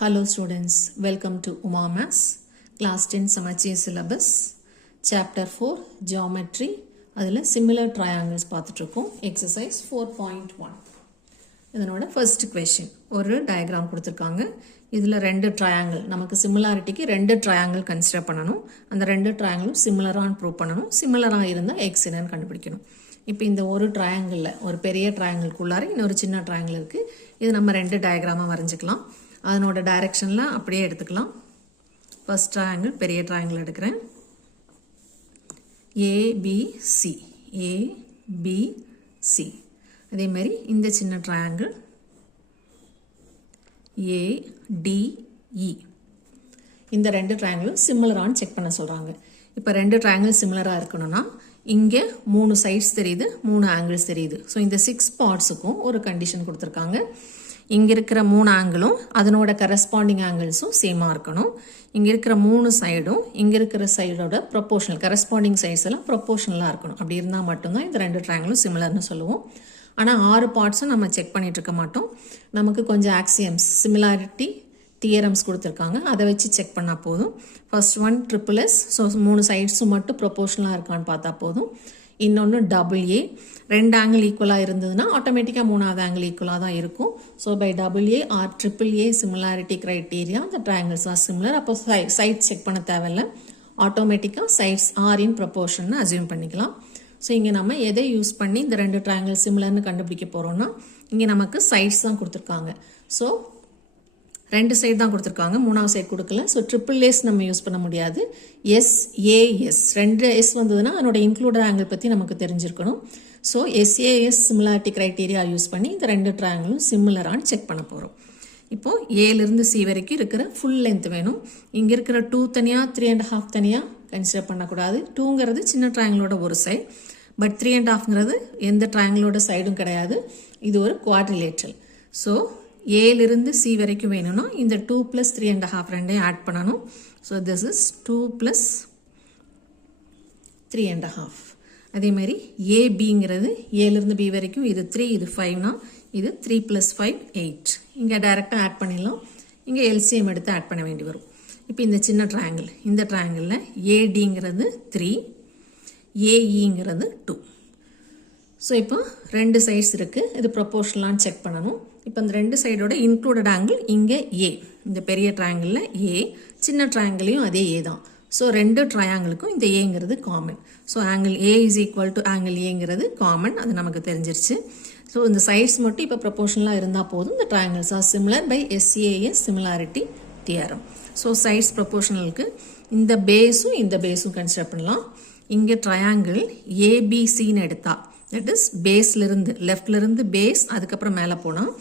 Hello students, welcome to Uma Maths, class 10 Samacheer syllabus, chapter 4 geometry, அதில் similar triangles பார்த்துட்ருக்கோம், exercise 4.1. இதனோட first question, ஒரு diagram கொடுத்துருக்காங்க, இதில் ரெண்டு triangle, நமக்கு similarityக்கு ரெண்டு triangle consider பண்ணணும், அந்த ரெண்டு triangle similar-ஆன்னு prove பண்ணணும், similar-ஆக இருந்தால் x என்னன்னு கண்டுபிடிக்கணும். இப்போ இந்த ஒரு triangle, ஒரு பெரிய triangle-குள்ளார இன்னொரு சின்ன triangle இருக்குது, இது நம்ம ரெண்டு diagram-ஆக வரைஞ்சிக்கலாம். அதனோட டைரக்ஷன்ல அப்படியே எடுத்துக்கலாம். ஃபர்ஸ்ட் ட்ரையாங்கிள் பெரிய ட்ரையாங்கிள் எடுக்கிறேன். ABC ABC. அதே மாதிரி இந்த சின்ன ட்ரையாங்கிள் ADE. இந்த ரெண்டு ட்ரையாங்கிளும் சிமிலரான்னு செக் பண்ண சொல்றாங்க. இப்போ ரெண்டு ட்ரையாங்கிள் சிமிலரா இருக்கணும்னா இங்கே 3 சைட்ஸ் தெரியுது, 3 ஆங்கிள்ஸ் தெரியுது. ஸோ இந்த 6 பார்ட்ஸுக்கும் ஒரு கண்டிஷன் கொடுத்துருக்காங்க. இங்கே இருக்கிற 3 ஆங்கிளும் அதனோட கரஸ்பாண்டிங் ஆங்கிள்ஸும் சேமாக இருக்கணும். இங்கே இருக்கிற 3 சைடும் இங்கே இருக்கிற சைடோட ப்ரொப்போர்ஷனல் கரஸ்பாண்டிங் சைட்ஸ் எல்லாம் ப்ரொப்போர்ஷனலாக இருக்கணும். அப்படி இருந்தால் மட்டும்தான் இந்த ரெண்டு ட்ரையாங்கிளும் சிமிலர்னு சொல்லுவோம். ஆனால் 6 பார்ட்ஸும் நம்ம செக் பண்ணிட்டு இருக்க மாட்டோம். நமக்கு கொஞ்சம் ஆக்சியம்ஸ் சிமிலாரிட்டி தியரம்ஸ் கொடுத்துருக்காங்க, அதை வச்சு செக் பண்ணால் போதும். ஃபர்ஸ்ட் ஒன் SSS, ஸோ 3 சைட்ஸும் மட்டும் ப்ரொப்போர்ஷனலாக இருக்கான்னு பார்த்தா போதும். இன்னொன்று AA, ரெண்டு ஆங்கிள் ஈக்குவலாக இருந்ததுன்னா ஆட்டோமேட்டிக்காக 3வது ஆங்கிள் ஈக்குவலாக தான் இருக்கும். So by AA or AAA similarity criteria அந்த ட்ரையாங்கிள்ஸ் ஆர் சிமிலர். அப்போ சைட் செக் பண்ண தேவையில்லை, ஆட்டோமேட்டிக்காக sides are in proportion assume பண்ணிக்கலாம். ஸோ இங்கே நம்ம எதை யூஸ் பண்ணி இந்த ரெண்டு ட்ரையாங்கிள் சிமிலர்னு கண்டுபிடிக்க போகிறோம்னா இங்கே நமக்கு சைட்ஸ் தான் கொடுத்துருக்காங்க. ஸோ ரெண்டு சைடு தான் கொடுத்துருக்காங்க, 3வது சைடு கொடுக்கல. ஸோ SSS நம்ம யூஸ் பண்ண முடியாது. SAS ரெண்டு S வந்ததுன்னா அதனோட இன்க்ளூடட் ஆங்கிள் பற்றி நமக்கு தெரிஞ்சிருக்கணும். So SAS similarity criteria use பண்ணி இந்த ரெண்டு ட்ரையாங்கிளும் சிமிலரான்னு செக் பண்ண போகிறோம். இப்போது ஏலேருந்து C வரைக்கும் இருக்கிற ஃபுல் லென்த் வேணும். இங்கே இருக்கிற 2 தனியாக 3.5 தனியாக கன்சிடர் பண்ணக்கூடாது. 2ங்கிறது சின்ன ட்ரையாங்கிளோட ஒரு சைடு, பட் 3.5ங்கிறது எந்த ட்ரையாங்கிளோட சைடும் கிடையாது, இது ஒரு குவாட்ரிலேட்ரல். ஸோ ஏலிருந்து C வரைக்கும் வேணும்னா இந்த 2 + 3.5 ரெண்டையும் ஆட் பண்ணணும். So this is 2 + 3.5. அதே மாதிரி ABங்கிறது ஏலிருந்து B வரைக்கும் இது 3, இது 5னா இது 3 + 5 8. இங்கே டைரெக்டாக ஆட் பண்ணிடலாம், இங்கே LCM எடுத்து ஆட் பண்ண வேண்டி வரும். இப்போ இந்த சின்ன ட்ரையாங்கிள், இந்த ட்ரையாங்கிளில் ADங்கிறது 3, AEங்கிறது 2. ஸோ இப்போ ரெண்டு சைட்ஸ் இருக்குது, இது ப்ரொப்போர்ஷனலான்னு செக் பண்ணணும். இப்போ இந்த ரெண்டு சைடோட இன்க்ளூடட் ஆங்கிள் இங்கே A, இந்த பெரிய ட்ரையாங்கிளில் A, சின்ன ட்ரையாங்கிளையும் அதே A தான். ஸோ ரெண்டு ட்ரையாங்கிளுக்கும் இந்த Aங்கிறது common. So angle A = angle Aங்கிறது காமன், அது நமக்கு தெரிஞ்சிருச்சு. ஸோ இந்த சைட்ஸ் மட்டும் இப்போ ப்ரொப்போர்ஷனலாக இருந்தால் போதும். இந்த triangles are similar by SAS similarity theorem. So sides ப்ரொப்போர்ஷனலுக்கு இந்த பேஸும் கன்சிடர் பண்ணலாம். இங்கே ட்ரையாங்கிள் ABCன்னு எடுத்தா, தட் இஸ் பேஸ்லேருந்து லெஃப்ட்லேருந்து பேஸ் அதுக்கப்புறம் மேலே போனால்,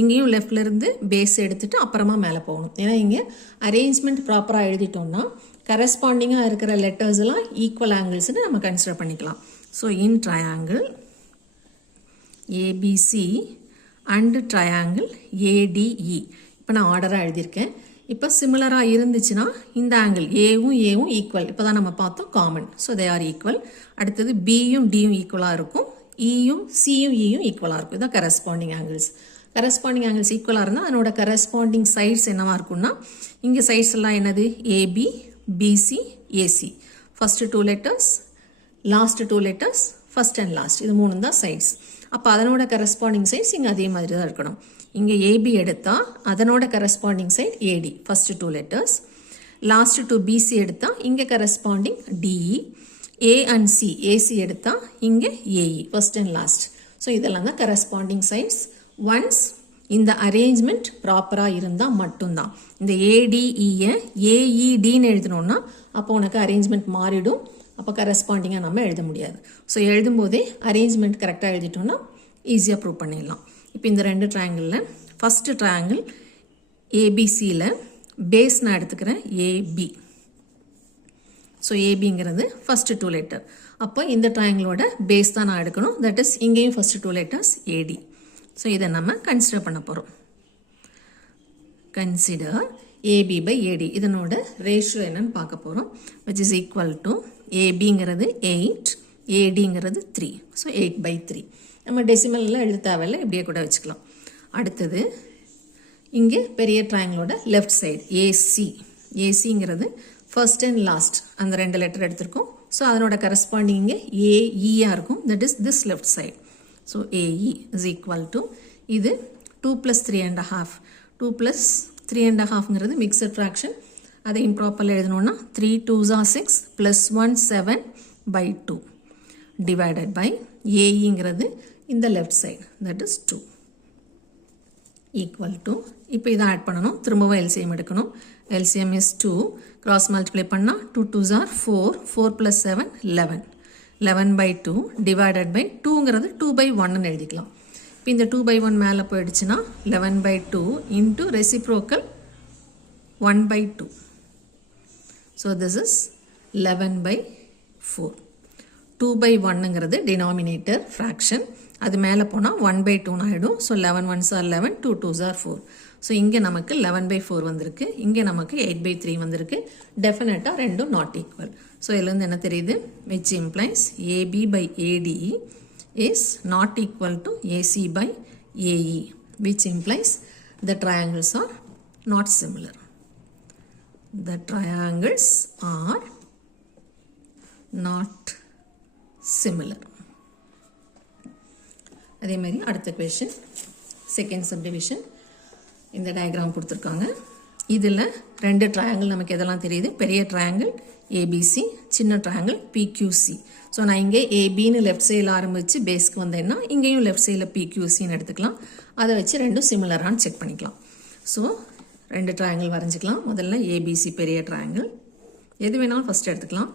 இங்கேயும் லெஃப்ட்லேருந்து பேஸ் எடுத்துட்டு அப்புறமா மேலே போகணும். ஏன்னா இங்கே அரேஞ்ச்மெண்ட் ப்ராப்பராக எழுதிட்டோம்னா கரஸ்பாண்டிங்காக இருக்கிற லெட்டர்ஸ் எல்லாம் ஈக்குவல் ஆங்கிள்ஸ்னு நம்ம கன்சிடர் பண்ணிக்கலாம். So in triangle ABC and triangle ADE, இப்போ நான் ஆர்டராக எழுதியிருக்கேன். இப்போ சிமிலராக இருந்துச்சுன்னா இந்த ஆங்கிள் ஏவும் ஈக்குவல், இப்போ தான் நம்ம பார்த்தோம் common. So they are equal. அடுத்தது Bயும் Dயும் ஈக்குவலாக இருக்கும், Eயும் Cயும் Eயும் ஈக்குவலாக இருக்கும். இதுதான் கரஸ்பாண்டிங் ஆங்கிள்ஸ். கரஸ்பாண்டிங் ஆங்கிள்ஸ் ஈக்குவலாக இருந்தால் அதனோட கரஸ்பாண்டிங் சைட்ஸ் என்னவா இருக்கும்னா இங்கே சைட்ஸ் எல்லாம் என்னது AB, BC, AC. First 2 letters, last 2 letters, first and last, இது 3 தான் சைட்ஸ். அப்போ அதனோட கரஸ்பாண்டிங் சைட்ஸ் இங்கே அதே மாதிரி தான் இருக்கணும். இங்கே AB எடுத்தால் அதனோட corresponding side AD, first 2 letters. Last 2 BC எடுத்தால் இங்கே corresponding DE. A and C AC எடுத்தால் இங்கே AE, first and last. So இதெல்லாம் தான் கரஸ்பாண்டிங் சைட்ஸ். ஒன்ஸ் இந்த அரேஞ்ச்மெண்ட் ப்ராப்பராக இருந்தால் மட்டும்தான். இந்த ADEயை AEDன்னு எழுதணும்னா அப்போ உனக்கு அரேஞ்ச்மெண்ட் மாறிடும், அப்போ கரஸ்பாண்டிங்காக நம்ம எழுத முடியாது. ஸோ எழுதும்போதே அரேஞ்ச்மெண்ட் கரெக்டாக எழுதிட்டோம்னா ஈஸியாக ப்ரூவ் பண்ணிடலாம். இப்போ இந்த ரெண்டு ட்ரையாங்கிளில் ஃபஸ்ட்டு ட்ரையாங்கிள் ABCயில் பேஸ் நான் எடுத்துக்கிறேன் AB. ஸோ ABங்கிறது ஃபர்ஸ்ட் 2 letter. அப்போ இந்த ட்ரையாங்கிளோட பேஸ் தான் நான் எடுக்கணும், தட் இஸ் இங்கேயும் ஃபர்ஸ்ட் 2 letters AD. ஸோ இதை நம்ம கன்சிடர் பண்ண போகிறோம். கன்சிடர் AB by AD, இதனோட ரேஷியோ என்னன்னு பார்க்க போகிறோம். விச் இஸ் ஈக்குவல் டு ABங்கிறது 8, ADங்கிறது 3. ஸோ 8/3. நம்ம டெசிமலில் எழுத தேவையில்லை, இப்படியே கூட வச்சுக்கலாம். அடுத்தது இங்கே பெரிய ட்ரையாங்கிளோட லெஃப்ட் சைடு ஏசி. ஏசிங்கிறது ஃபர்ஸ்ட் அண்ட் லாஸ்ட் அந்த 2 லெட்டர் எடுத்திருக்கோம். ஸோ அதனோட கரஸ்பாண்டிங் இங்கே ஏஇயாக இருக்கும். That is this left side. So AE is equal to இது 2 + 3.5. 2 + 3.5ங்கிறது மிக்சட் ஃப்ராக்ஷன். அதை இம்ப்ராப்பரில் எழுதணும்னா 3 2s are 6 + 1 7/2 டிவைடட் பை ஏஇங்கிறது இந்த left side that is 2 equal to இப்போ இதை ஆட் பண்ணணும். திரும்பவும் எல்சிஎம் எடுக்கணும். LCM is 2. கிராஸ் மல்டிப்ளை பண்ணால் 2 2s are 4. 4 + 7 11. 11/2 டிவைடட் பை 2ங்கிறது 2/1ன்னு எழுதிக்கலாம். இப்போ இந்த 2/1 மேலே போயிடுச்சுன்னா 11/2 into reciprocal 1/2. So this is 11/4. 2/1ங்கிறது டினாமினேட்டர் ஃப்ராக்ஷன். அது மேலே போனால் 1/2 ஆகிடும். So 11 1s are 11, 2 2s are 4. So இங்கே நமக்கு 11/4 வந்திருக்கு. இங்கே நமக்கு 8/3 வந்திருக்கு. டெஃபினட்டாக ரெண்டும் நாட் ஈக்குவல். ஸோ இதுலேருந்து என்ன தெரியுது? Which implies AB/AD is not equal to AC/AE, which implies the triangles are not similar. The triangles are not similar. அதே மாதிரி அடுத்த கொஷின் செகண்ட் சப்டிவிஷன். இந்த டயக்ராம் கொடுத்துருக்காங்க. இதில் 2 ட்ரையாங்கிள் நமக்கு எதெல்லாம் தெரியுது? பெரிய ட்ரையாங்கிள் ஏபிசி, சின்ன ட்ரையாங்கிள் பிக்யூசி. ஸோ நான் இங்கே ஏபின்னு லெஃப்ட் சைடில் ஆரம்பித்து பேஸ்க்கு வந்தேன்னா இங்கேயும் லெஃப்ட் சைடில் பிக்யூசின்னு எடுத்துக்கலாம். அதை வச்சு ரெண்டும் சிமிலரானு செக் பண்ணிக்கலாம். ஸோ 2 ட்ரையாங்கிள் வரைஞ்சிக்கலாம். முதல்ல ஏபிசி பெரிய ட்ரையாங்கிள். எது வேணாலும் ஃபஸ்ட் எடுத்துக்கலாம்.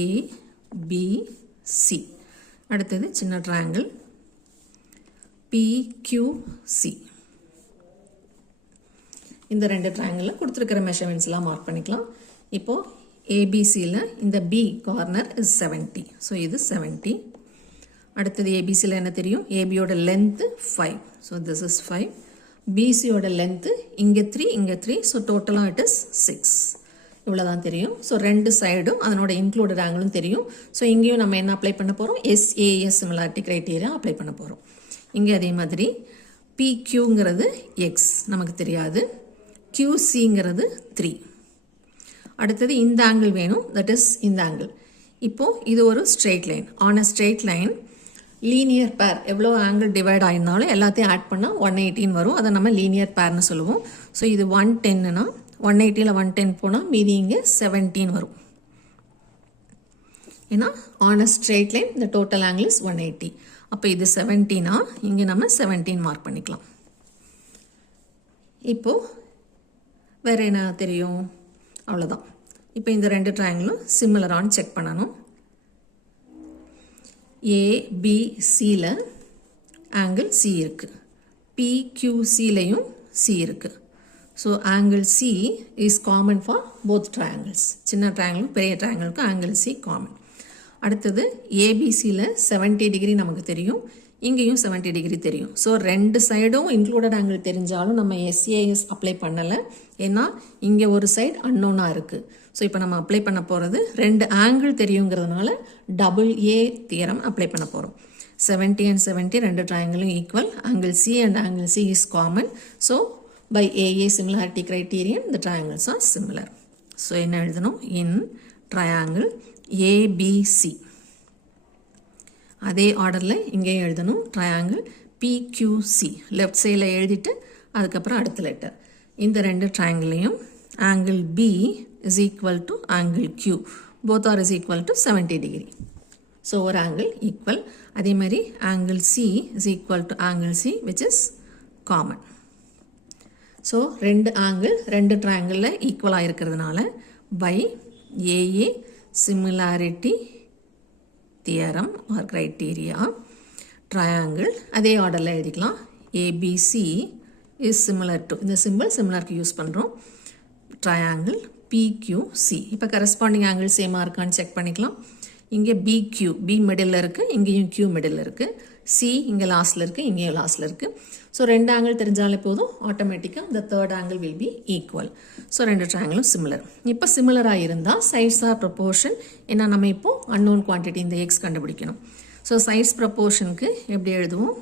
ஏபிசி. அடுத்தது சின்ன ட்ரையாங்கிள் பிக்யூசி. இந்த 2 ட்ரையாங்கிளில் கொடுத்துருக்கிற மெஷர்மெண்ட்ஸ்லாம் மார்க் பண்ணிக்கலாம். இப்போது ஏபிசியில் இந்த பி கார்னர் இஸ் 70. ஸோ இது 70. அடுத்தது ஏபிசியில் என்ன தெரியும்? ஏபியோட லென்த்து 5. So this is 5. பிசியோட லென்த்து இங்கே 3 இங்கே 3. ஸோ டோட்டலாக இட் இஸ் 6. இவ்வளோதான் தெரியும். ஸோ 2 சைடும் அதனோட இன்க்ளூடட் ஆங்கிளும் தெரியும். ஸோ இங்கேயும் நம்ம என்ன அப்ளை பண்ண போகிறோம்? எஸ்ஏஎஸ் சிமிலாரிட்டி க்ரைட்டீரியா அப்ளை பண்ண போகிறோம். இங்கே அதே மாதிரி பிக்யூங்கிறது எக்ஸ் நமக்கு தெரியாது. QCங்கிறது 3. அடுத்தது இந்த ஆங்கிள் வேணும். தட் இஸ் இந்த ஆங்கிள். இப்போது இது ஒரு straight line. On a straight line linear பேர் எவ்வளோ ஆங்கிள் டிவைட் ஆயிருந்தாலும் எல்லாத்தையும் ஆட் பண்ணால் 180 வரும். அதை நம்ம லீனியர் பேர்னு சொல்லுவோம். ஸோ இது 110னா 180ல் 110 போனால் மீதி இங்கே 17 வரும். ஏன்னா on a straight line the total angle is 180. அப்போ இது 17னா இங்கே நம்ம 17 மார்க் பண்ணிக்கலாம். இப்போது வேறு என்ன தெரியும்? அவ்வளோதான். இப்போ இந்த 2 ட்ரையாங்கிளும் சிமிலரானு செக் பண்ணணும். ஏபிசியில் ஆங்கிள் சி இருக்குது. பிக்யூசிலையும் சி இருக்குது. So angle C is common for both triangles. சின்ன ட்ரையாங்கிளும் பெரிய ட்ரையாங்கிளுக்கும் ஆங்கிள் சி காமன். அடுத்தது ஏபிசியில் 70 டிகிரி நமக்கு தெரியும். இங்கேயும் 70 டிகிரி தெரியும். ஸோ 2 சைடும் இன்க்ளூடட் ஆங்கிள் தெரிஞ்சாலும் நம்ம எஸ்ஏஎஸ் அப்ளை பண்ணலை. ஏன்னா இங்கே ஒரு சைடு அன்னோனாக இருக்குது. ஸோ இப்போ நம்ம அப்ளை பண்ண போகிறது 2 ஆங்கிள் தெரியுங்கிறதுனால AA தியரம் அப்ளை பண்ண போகிறோம். 70 and 70 2 ட்ரையாங்கிளும் equal. Angle C and angle C is common. So by AA similarity criterion the triangles are similar. So என்ன எழுதணும்? In triangle ABC. அதே ஆர்டரில் இங்கேயும் எழுதணும். ட்ரையாங்கிள் PQC லெஃப்ட் சைடில் எழுதிட்டு அதுக்கப்புறம் அடுத்த லெட்டர். இந்த 2 ட்ரையாங்கிளையும் angle B is equal to angle Q. both are is equal to 70 degree. So ஒரு ஆங்கிள் ஈக்குவல். அதே மாதிரி angle C is equal to angle C which is common. So 2 angle 2 ட்ரையாங்கிளில் ஈக்குவலாக இருக்கிறதுனால by AA similarity theorem or criteria triangle அதே ஆர்டரில் எழுதிக்கலாம். ABC is similar to இந்த சிம்பிள் சிமிலருக்கு யூஸ் பண்ணுறோம். Triangle PQC. இப்போ கரஸ்பாண்டிங் ஆங்கிள் சேமாக இருக்கான்னு செக் பண்ணிக்கலாம். இங்கே BQ B மிடில் இருக்குது, இங்கேயும் Q மிடில் இருக்குது. C இங்கே லாஸ்ட்டில் இருக்குது, இங்கேயும் லாஸ்ட்டில் இருக்குது. ஸோ 2 ஆங்கிள் தெரிஞ்சாலே போதும், ஆட்டோமேட்டிக்காக the third angle will be equal. So 2 ட்ரையாங்கிளும் சிமிலர். இப்போ சிமிலராக இருந்தால் சைட்ஸ் ஆர் ப்ரொப்போர்ஷன் ஏன்னா நம்ம இப்போது அன்னோன் குவான்டிட்டி இந்த எக்ஸ் கண்டுபிடிக்கணும். ஸோ சைட்ஸ் ப்ரொப்போர்ஷனுக்கு எப்படி எழுதுவோம்?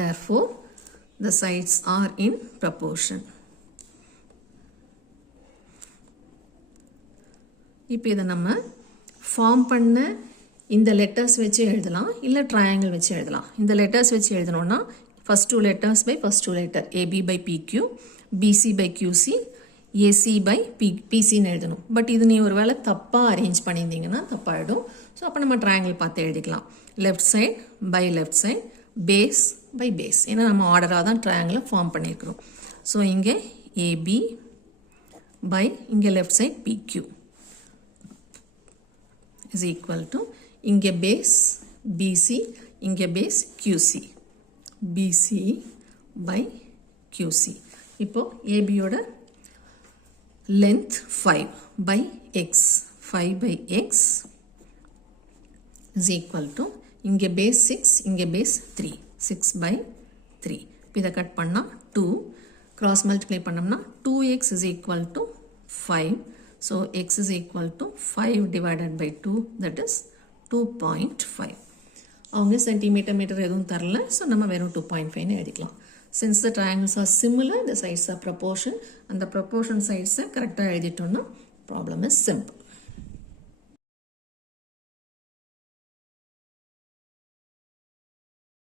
therefore the sides are in proportion. இப்போ இதை நம்ம ஃபார்ம் பண்ண இந்த லெட்டர்ஸ் வச்சு எழுதலாம் இல்லை ட்ரையாங்கிள் வச்சு எழுதலாம். இந்த லெட்டர்ஸ் வச்சு எழுதணும்னா first two letters by first two letter AB by PQ, BC by QC, AC by பிசின்னு எழுதணும். பட் இது நீ ஒரு வேளை தப்பாக அரேஞ்ச் பண்ணியிருந்தீங்கன்னா தப்பாகிடும். ஸோ அப்போ நம்ம ட்ரையாங்கிள் பார்த்து எழுதிக்கலாம். Left side by left side, base by base. ஏன்னா நம்ம ஆர்டராக தான் ட்ரையாங்கிளை ஃபார்ம் பண்ணியிருக்கிறோம். ஸோ இங்கே ஏபி பை இங்கே left side PQ is equal to இங்கே பேஸ் பிசி, இங்கே base QC, BC by QC. இப்போ ஏபியோட length 5 by x, 5 by x is equal to இங்கே பேஸ் 6, இங்கே பேஸ் 3, 6 by 3. இதை கட் பண்ணால் 2, cross multiply பண்ணோம்னா 2x is equal to 5. So x is equal to 5 divided by 2, that is 2.5. அவங்க centimetre metre எதுவும் தரல, ஸோ நம்ம வெறும் 2.5 எழுதிக்கலாம். Since the triangles are similar, the sides are proportion, and the proportion sides கரெக்டாக எழுதிட்டோம்னா problem is simple.